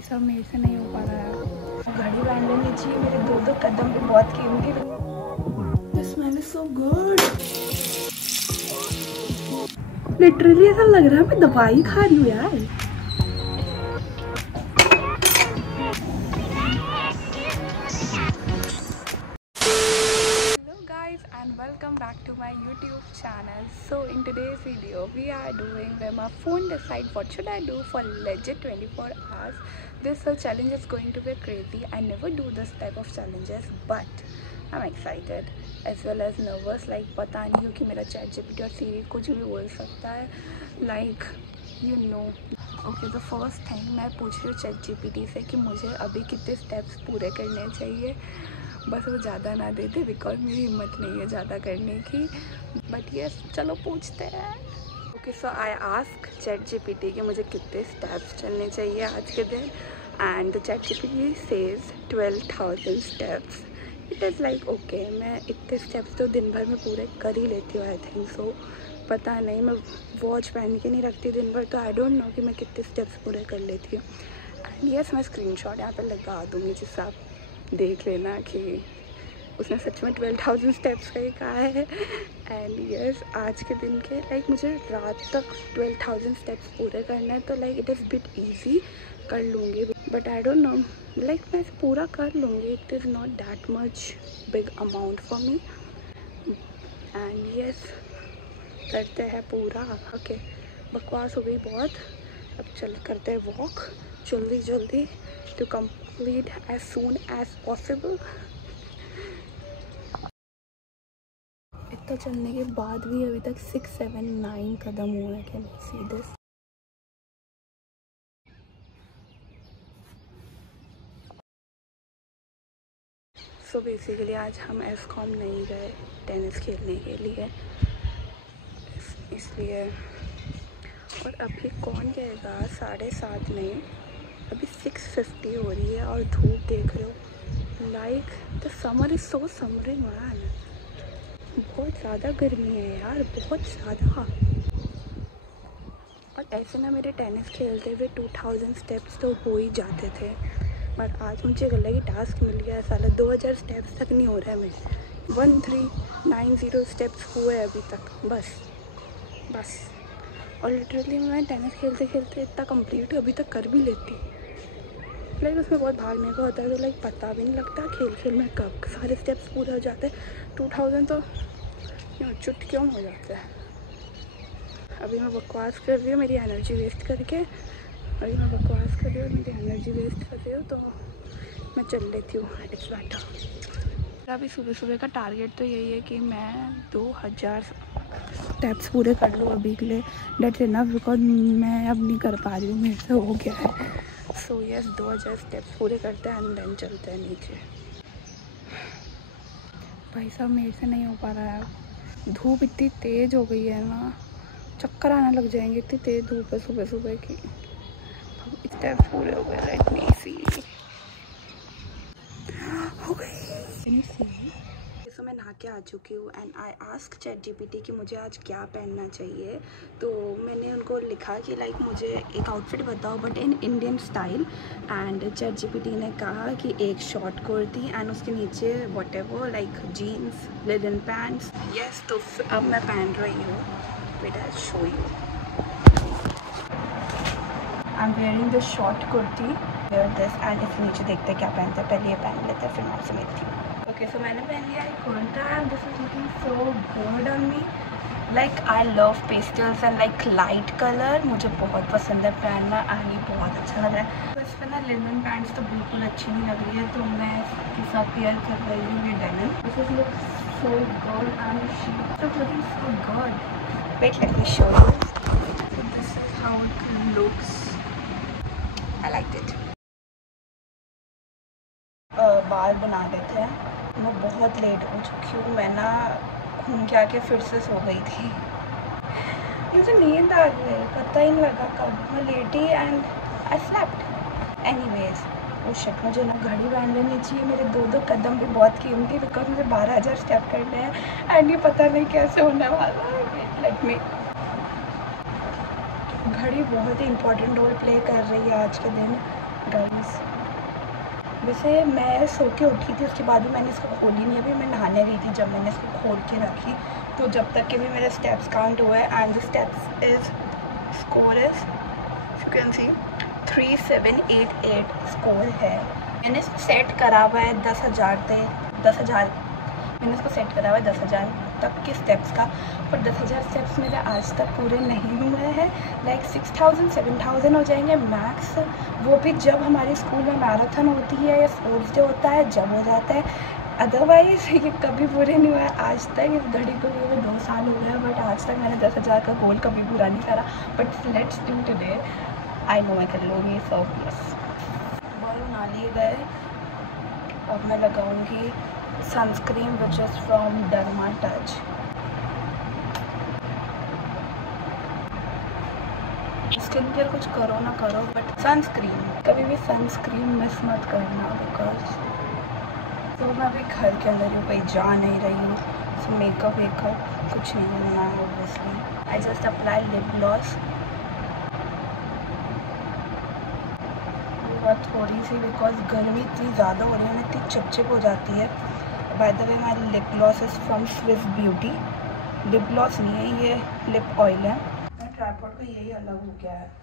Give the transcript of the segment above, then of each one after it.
भाई साहब मेरे से नहीं हो पा रहा है। घड़ी बांध लेनी चाहिए, मेरे दो कदम भी बहुत कीमती। This smell is so good. Literally ऐसा लग रहा है मैं दवाई खा रही हूँ यार। And welcome back to my YouTube channel. So in today's video we are doing where my phone decide what should I do for legit 24 hours. This whole challenge is going to be crazy. I never do this type of challenges, but I'm excited as well as nervous. Like पता नहीं हो कि मेरा ChatGPT और Siri कुछ भी बोल सकता है, like you know. Okay, the first thing मैं पूछ रही हूँ ChatGPT से कि मुझे अभी कितने स्टेप्स पूरे करने चाहिए। बस वो ज़्यादा ना दे दे, बिकॉज मेरी हिम्मत नहीं है ज़्यादा करने की। बट यस, चलो पूछते हैं। Okay, so I ask ChatGPT कि मुझे कितने स्टेप्स चलने चाहिए आज के दिन, and ChatGPT says 12,000 steps. It is like okay, मैं इतने स्टेप्स तो दिन भर में पूरे कर ही लेती हूँ आई थिंक सो। पता नहीं, मैं वॉच पहन के नहीं रखती दिन भर, तो आई डोंट नो कि मैं कितने स्टेप्स पूरे कर लेती हूँ। एंड यस, मैं स्क्रीनशॉट यहाँ पे लगा दूँगी जिससे आप देख लेना कि उसने सच में 12,000 स्टेप्स का ही कहा है। एंड यस, आज के दिन के लाइक मुझे रात तक 12,000 स्टेप्स पूरे करना है, तो like it is bit easy, कर लूँगी। But I don't know, like मैं पूरा कर लूँगी। It is not that much big amount for me. And yes, करते हैं पूरा। ओके, बकवास हो गई बहुत, अब चल करते हैं वॉक जल्दी to complete as soon as possible. इतना चलने के बाद भी अभी तक 6, 7, 9 कदम हुए हैं। Can you see this? So basically आज हम एस्कॉम नहीं गए टेनिस खेलने के लिए, इसलिए। और अभी कौन गएगा? 7:30 नहीं, अभी 6:50 हो रही है और धूप देख रहे हो। Like the summer is so summering man. बहुत ज़्यादा गर्मी है यार, बहुत ज़्यादा। और ऐसे ना मेरे टेनिस खेलते हुए 2000 स्टेप्स तो हो ही जाते थे, बट आज मुझे एक अलग ही टास्क मिल गया है। साला 2000 स्टेप्स तक नहीं हो रहा है मेरे। 1390 स्टेप्स हुए अभी तक, बस। और लिटरली मैं टेनिस खेलते खेलते इतना कंप्लीट अभी तक कर भी लेती। लाइक उसमें बहुत भागने का होता है, तो लाइक पता भी नहीं लगता खेल में कब सारे स्टेप्स पूरे हो जाते हैं। 2000 तो चुटकियों में हो जाता है। अभी मैं बकवास कर रही हूँ मेरी एनर्जी वेस्ट करके, तो मैं चल लेती हूँ। It's better. अभी सुबह का टारगेट तो यही है कि मैं 2000 स्टेप्स पूरे कर लूँ अभी के लिए। डेट्स इनफ, बिकॉज मैं अब नहीं कर पा रही हूँ, मेरे से हो गया है। सो यस, 2000 स्टेप्स पूरे करते हैं एंड देन चलते हैं नीचे। भाई साहब मेरे से नहीं हो पा रहा है। धूप इतनी तेज़ हो गई है ना, चक्कर आने लग जाएंगे, इतनी तेज़ धूप है सुबह की। स्टेप्स पूरे हो गए, लेट मी सी। हो गई। सो मैं नहा के आ चुकी हूँ एंड आई आस्क ChatGPT कि मुझे आज क्या पहनना चाहिए। तो मैंने उनको लिखा कि लाइक मुझे एक आउटफिट बताओ but in Indian style, and ChatGPT ने कहा कि एक शॉर्ट कुर्ती एंड उसके नीचे whatever like jeans, linen pants. Yes, तो अब मैं पहन रही हूँ। बेटा show you, I am wearing the short kurti, wear this, and इसके नीचे देखते हैं क्या पहनते हैं। पहले ये पहन लेते हैं, फिर मैं आपसे मिलती हूँ। ओके, सो मैंने पहन लिया है kurta and this is looking so good on me. Like I love pastels and like light colour, मुझे बहुत पसंद है पहनना एंड ये बहुत अच्छा लग रहा है। तो इस पर ना लिनन पैंट्स तो बिल्कुल अच्छी नहीं लग रही है, तो मैं इसके साथ पेयर कर रही हूँ ये denim. This is look so good and she is looking so good. Wait, let me show you. So this is how it looks. I liked it. बाल बना देते हैं। मैं बहुत लेट हो चुकी हूँ, मैं ना घूम के आके फिर से सो गई थी। मुझे नींद आ गई, पता ही नहीं लगा कब मैं लेटी एंड आई स्लेप्ट। एनीवेज, वो शिट, मुझे ना घड़ी बांध लेनी चाहिए, मेरे दो कदम भी बहुत कीमती, बिकॉज मुझे 12,000 स्टेप करने हैं एंड ये पता नहीं कैसे होने वाला है। Let me. घड़ी बहुत ही इम्पोर्टेंट रोल प्ले कर रही है आज के दिन, गाइस वैसे मैं सो के उठी थी, उसके बाद भी मैंने इसको खोली नहीं। अभी मैं नहाने गई थी जब मैंने इसको खोल के रखी, तो जब तक के भी मेरे स्टेप्स काउंट हुए and the steps is score is you can see 3788 score है। मैंने इसको सेट करा हुआ है 10,000 मैंने इसको सेट करा हुआ है 10,000 तक के स्टेप्स का, पर 10,000 स्टेप्स मेरे आज तक पूरे नहीं हुए हैं। लाइक 6,000 7,000 हो जाएंगे मैक्स, वो भी जब हमारे स्कूल में मैराथन होती है या स्पोर्ट्स डे होता है जब हो जाता है, अदरवाइज ये कभी पूरे नहीं हुआ है आज तक। इस घड़ी को हुए 2 साल हो गए, बट आज तक मैंने 10,000 का गोल कभी पूरा नहीं करा। But let's do today, I know मैं कर लूँगी। सो यस, बॉल बना लिए गए। अब मैं लगाऊंगी sunscreen which is from derma touch. Skin care कुछ करो ना करो, बट सनस्क्रीन कभी भी सनस्क्रीन मिस मत करना, बिकॉज तो मैं अभी घर के अंदर हूँ, कहीं जा नहीं रही हूँ, सो मेकअप वेकअप कुछ नहीं करना है obviously. I just apply lip gloss, थोड़ी सी, बिकॉज गर्मी इतनी ज़्यादा हो रही है ना, इतनी चिपचिप हो जाती है। By the way my lip gloss is from Swiss beauty. Lip gloss नहीं है, ये लिप ऑयल है। मेरे ट्राइपॉड का यही अलग हो गया है।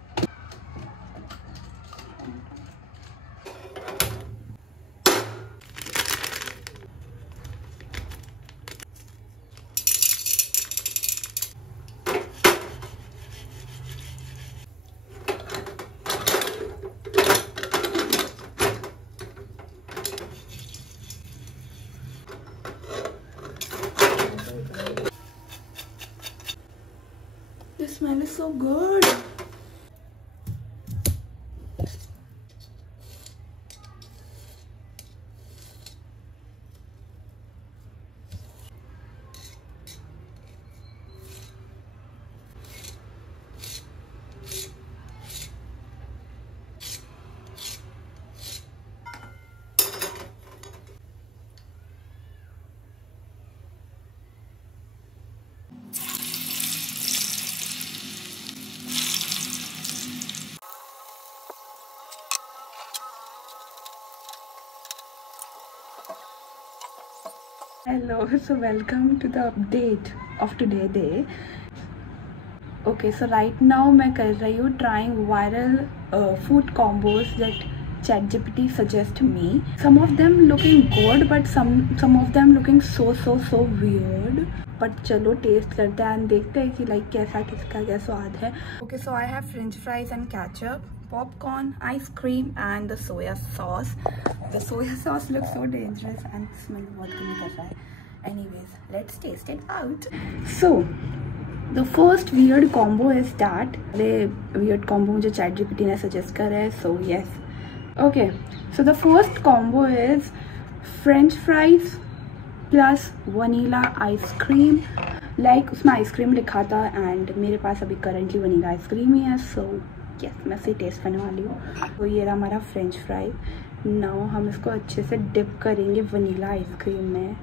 The smell is so good. Hello, so welcome to the update of today day. Okay, so right now मैं कर रही हूँ trying viral food combos that ChatGPT suggest me. Some of them looking good, but some of them looking so weird. But चलो test करते हैं and देखते हैं कि like कैसा किसका क्या स्वाद है. Okay, so I have French fries and ketchup, popcorn, ice cream and the soya sauce. The soya sauce looks so dangerous and smell बहुत कमी कर रहा है. Anyways, let's taste it out. So the first weird combo is that the weird combo मुझे ChatGPT ने suggest करा है. So yes, okay. So the first combo is French fries plus vanilla ice cream. Like उसमें ice cream लिखा था and मेरे पास अभी currently vanilla ice cream ही है. So yes, मैं इसे टेस्ट करने वाली हूँ. तो ये रहा हमारा फ्रेंच फ्राई. नाउ हम इसको अच्छे से डिप करेंगे वनीला आइसक्रीम में.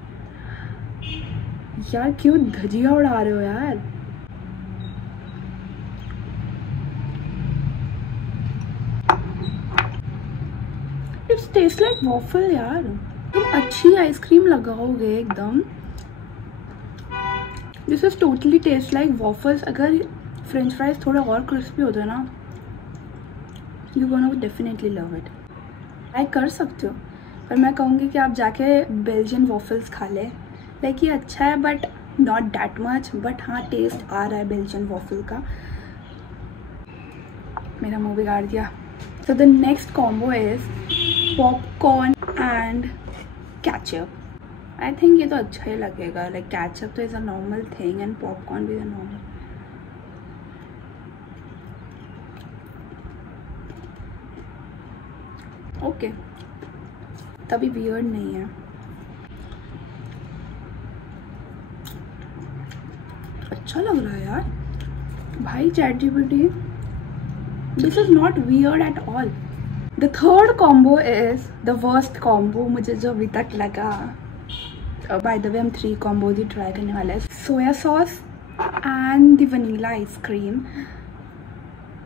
यार क्यों धजिया उड़ा रहे हो यार. इट्स टेस्ट लाइक वॉफल यार. तुम अच्छी आइसक्रीम लगाओगे एकदम. This is totally taste like waffles. अगर फ्रेंच फ्राइज थोड़ा और क्रिस्पी होता ना, you gonna definitely love it. Try कर सकते हो, पर मैं कहूँगी कि आप जाके बेल्जियन वॉफल्स खा लें. लाइक ये अच्छा है but not that much, but हाँ टेस्ट आ रहा है बेल्जियन वॉफल का. मेरा मुंह बिगाड़ दिया. So the next combo is popcorn and ketchup. I think ये तो अच्छा ही लगेगा. लाइक कैचअप तो is a normal thing and popcorn भी इज़ अ नॉर्मल. ओके, तभी वियर्ड नहीं है. अच्छा लग रहा है यार. भाई ChatGPT, this is not weird at all. The third combo is the worst combo मुझे जो अभी तक लगा. बाय द वे हम 3 कॉम्बोज ही ट्राई करने वाले हैं. Soya sauce and the vanilla ice cream.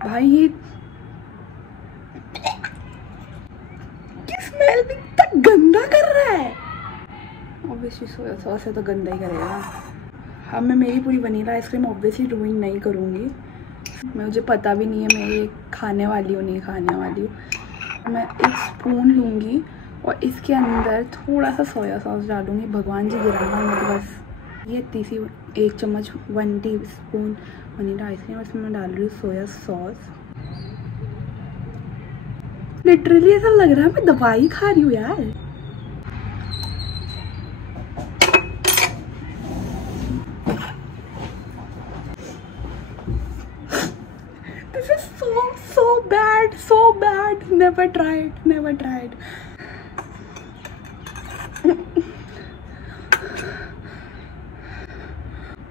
भाई ये ऑब्वियसली सोया सॉस है तो गंदा ही करेगा। अब मैं मेरी पूरी वनीला आइसक्रीम ऑब्वियसली रूइन नहीं करूँगी, मुझे पता भी नहीं है मैं ये खाने वाली हूँ नहीं खाने वाली हूँ। मैं एक स्पून लूँगी और इसके अंदर थोड़ा सा सोया सॉस डालूँगी। भगवान जी गिराना मत बस। ये तीसरी 1 चम्मच 1 टीस्पून वनीला आइसक्रीम, इसमें मैं डाल रही हूँ सोया सॉस। लिटरली ऐसा लग रहा है मैं दवाई खा रही हूँ यार। This is so bad. Never tried.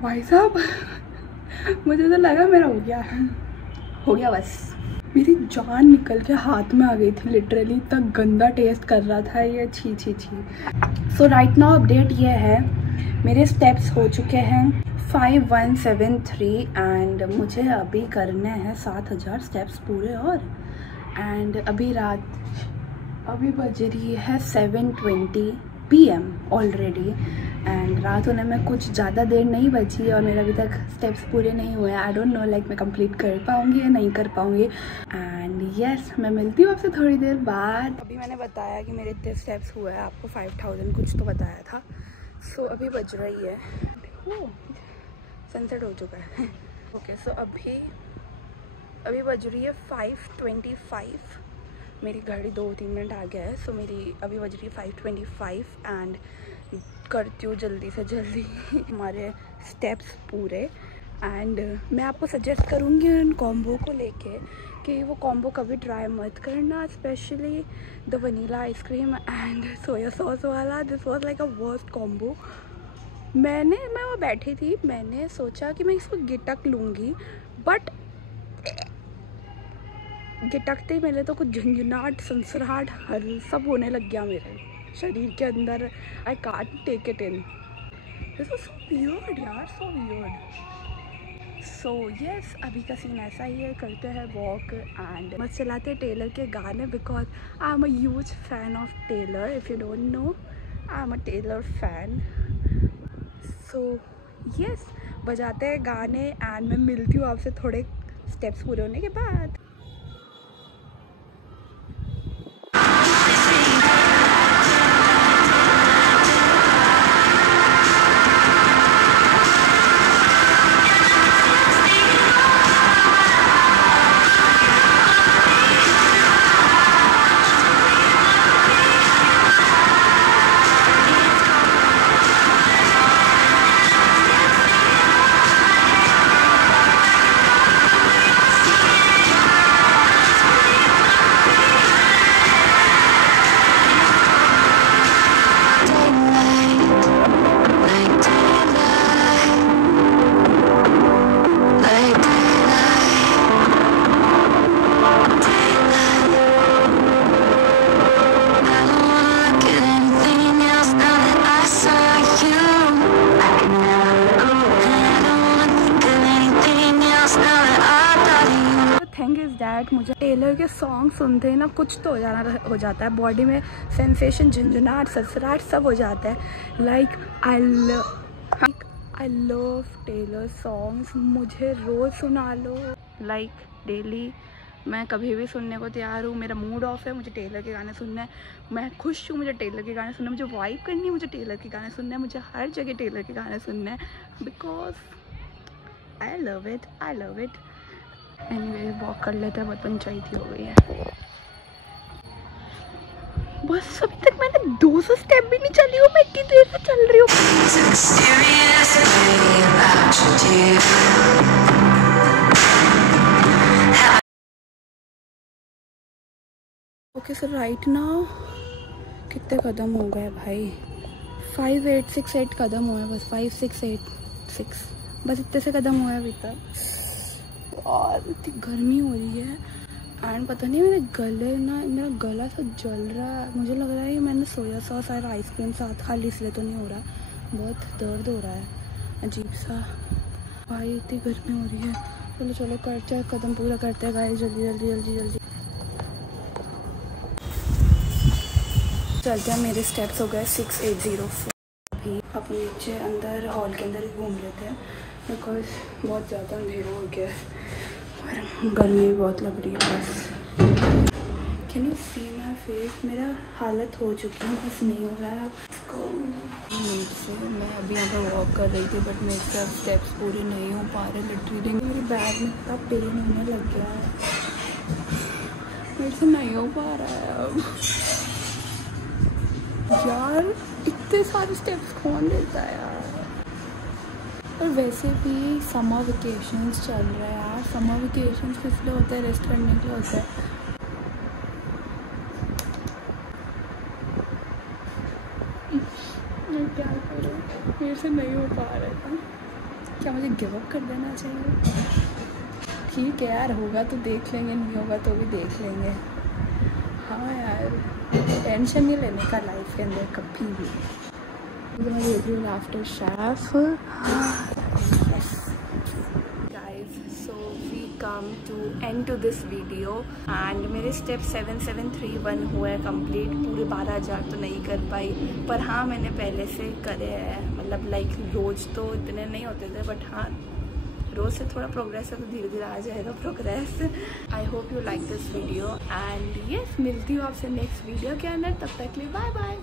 भाई साहब मुझे तो लगा मेरा हो गया बस। मेरी जान निकल के हाथ में आ गई थी लिटरली, इतना गंदा टेस्ट कर रहा था ये, छी। सो राइट नाउ अपडेट ये है, मेरे स्टेप्स हो चुके हैं 5173 एंड मुझे अभी करने हैं 7000 स्टेप्स पूरे। और एंड अभी बज रही है 7:20 PM ऑलरेडी एंड रात होने में कुछ ज़्यादा देर नहीं बची और मेरा अभी तक स्टेप्स पूरे नहीं हुए। आई डोंट नो लाइक मैं कंप्लीट कर पाऊँगी या नहीं कर पाऊँगी। एंड यस मैं मिलती हूँ आपसे थोड़ी देर बाद। अभी मैंने बताया कि मेरे इतने स्टेप्स हुए हैं, आपको 5000 कुछ तो बताया था। सो अभी बज रही है, सनसेट हो चुका है। ओके सो अभी बज रही है 5:25। मेरी घड़ी 2-3 मिनट आ गया है। सो मेरी अभी बज रही है 5:25 एंड करती हूँ जल्दी से जल्दी हमारे स्टेप्स पूरे। एंड मैं आपको सजेस्ट करूँगी उन कॉम्बो को लेके कि वो कॉम्बो कभी ट्राई मत करना, specially the vanilla ice cream and soya sauce वाला। This was like a worst combo. मैं वो बैठी थी, मैंने सोचा कि मैं इसको गिटक लूँगी, बट गिटकते ही मेरे तो कुछ झंझनाहट सनसनाहट हर सब होने लग गया मेरे शरीर के अंदर। I can't take it in. This was so weird यार, सो वियर्ड। सो यस अभी का सीन ऐसा ही है, करते हैं वॉक एंड मस्त चलाते हैं टेलर के गाने because I am a huge fan of Taylor. If you don't know I am a Taylor fan. So yes बजाते हैं गाने एंड मैं मिलती हूँ आपसे थोड़े स्टेप्स पूरे होने के बाद। दैट मुझे टेलर के सॉन्ग सुनते ही ना कुछ तो हो जाता है बॉडी में, सेंसेशन, झंझनाहट, सरसराहट सब हो जाता है। Like I love Taylor songs. मुझे रोज़ सुना लो, लाइक डेली। मैं कभी भी सुनने को तैयार हूँ। मेरा मूड ऑफ है, मुझे टेलर के गाने सुनना है। मैं खुश हूँ, मुझे टेलर के गाने सुनना है। मुझे वाइब करनी है, मुझे टेलर के गाने सुनना है। मुझे हर जगह टेलर के गाने सुनना है because I love it. Anyway walk कर लेते हैं, बहुत पंचायती हो गई है। बस अभी तक मैंने 200 स्टेप भी नहीं चली हूँ, मैं इतनी देर से चल रही हूँ। ओके सर राइट नाउ कितने कदम हो गए भाई? 5868 कदम हुए बस, 5686 बस इतने से कदम हुए अभी तक। और इतनी गर्मी हो रही है एंड पता नहीं मेरा गला सा जल रहा है। मुझे लग रहा है कि मैंने सोया सॉस और आइसक्रीम साथ खा ली, इसलिए तो नहीं हो रहा, बहुत दर्द हो रहा है अजीब सा। भाई इतनी गर्मी हो रही है। चलो करते हैं, कदम पूरा करते हैं गाइस, जल्दी चलते हैं। मेरे स्टेप्स हो गए 6804। नीचे अंदर हॉल के अंदर ही घूम लेते हैं बिकॉज बहुत ज़्यादा अंधेरा हो गया है और गर्मी भी बहुत लग रही है। बस can you see my face, मेरा हालत हो चुकी है, बस नहीं हो रहा है आपको। से मैं अभी यहाँ पर वॉक कर रही थी बट मेरे से अब स्टेप्स पूरे नहीं हो पा रहे। लिटरली मेरे बैग में इतना पेन होने लग गया है, मेरे से नहीं हो पा रहा है अब यार। इतने सारे स्टेप्स कौन लेता है यार। और वैसे भी समर वेकेशंस चल रहा है यार। समर वेकेशंस किस लिए होता है? रेस्ट करने के लिए होता है। मैं क्या करूँ, मेरे से नहीं हो पा रहा है। क्या मुझे गिव अप कर देना चाहिए? ठीक है यार, होगा तो देख लेंगे, नहीं होगा तो भी देख लेंगे। हाँ यार, टेंशन नहीं लेने का लाइफ के अंदर कभी भी। मैं देख रही हूँ after chef. Guys, so we come to end to this video and मेरे स्टेप 7731 हुआ है कंप्लीट। पूरे 12,000 तो नहीं कर पाई, पर हाँ मैंने पहले से करे हैं। मतलब लाइक रोज़ तो इतने नहीं होते थे, बट हाँ रोज़ से थोड़ा प्रोग्रेस है तो धीरे धीरे आ जाएगा progress. I hope you like this video and yes, मिलती हूँ आपसे नेक्स्ट वीडियो के अंदर। तब तक के लिए बाय बाय।